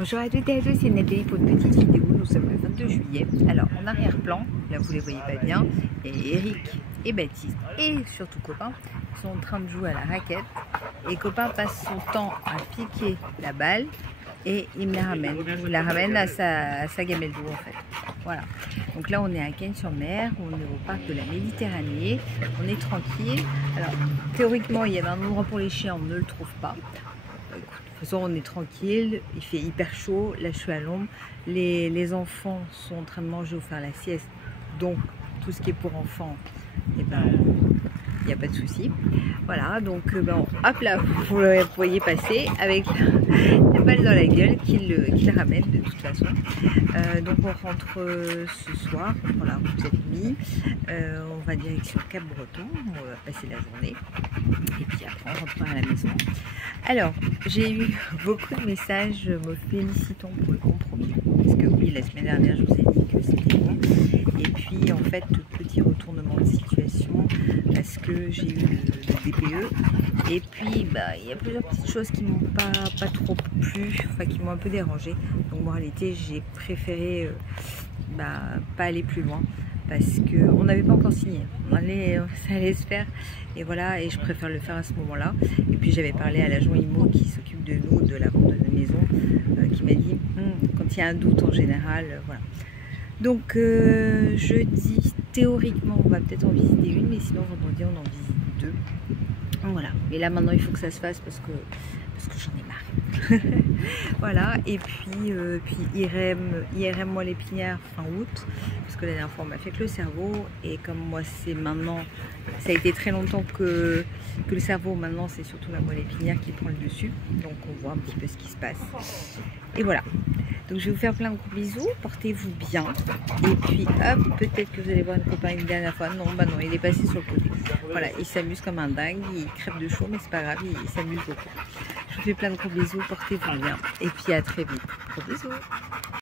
Bonjour à toutes et à tous, c'est Nathalie pour une petite vidéo. Nous sommes le 22 juillet. Alors en arrière-plan, là vous les voyez pas bien, et Eric et Baptiste et surtout Copain sont en train de jouer à la raquette. Et Copain passe son temps à piquer la balle et il me la ramène. Il la ramène à sa gamelle d'eau en fait. Voilà. Donc là on est à Cagnes-sur-Mer, on est au parc de la Méditerranée, on est tranquille. Alors théoriquement il y avait un endroit pour les chiens, on ne le trouve pas. De toute façon on est tranquille, il fait hyper chaud, là je suis à l'ombre, les enfants sont en train de manger ou faire la sieste, donc tout ce qui est pour enfants, et ben il n'y a pas de souci. Voilà, donc ben, hop là, vous le voyez passer avec la balle dans la gueule qu'il ramène de toute façon. Donc on rentre ce soir, voilà, vous êtes mis, on va direction Cap-Breton, on va passer la journée et puis après on rentrera à la maison. Alors j'ai eu beaucoup de messages me félicitant pour le compromis, parce que oui, la semaine dernière je vous ai dit que c'était bon, et puis en fait petit retournement de situation parce que j'ai eu le DPE, et puis bah, il y a plusieurs petites choses qui m'ont pas trop plu, enfin qui m'ont un peu dérangé. Donc moi en réalité j'ai préféré pas aller plus loin parce qu'on n'avait pas encore signé, ça allait se faire, et voilà, et je préfère le faire à ce moment là. Et puis j'avais parlé à l'agent IMO qui s'occupe de nous, de la vente de nos maisons, qui m'a dit quand il y a un doute en général, voilà. Donc jeudi, théoriquement on va peut-être en visiter une, mais sinon vendredi on en visite deux. Donc, voilà, mais là maintenant il faut que ça se fasse parce que j'en ai marre. Voilà, et puis IRM moi l'épinière fin août, parce que la dernière fois on m'a fait que le cerveau, et comme moi c'est maintenant, ça a été très longtemps que le cerveau, maintenant c'est surtout la moelle épinière qui prend le dessus, donc on voit un petit peu ce qui se passe. Et voilà, donc je vais vous faire plein de gros bisous, portez-vous bien, et puis hop, peut-être que vous allez voir un copain une dernière fois. Non, bah non, il est passé sur le côté. Voilà, il s'amuse comme un dingue, il crève de chaud, mais c'est pas grave, il s'amuse beaucoup. Je vous fais plein de gros bisous, portez-vous bien, et puis à très vite. Gros bisous.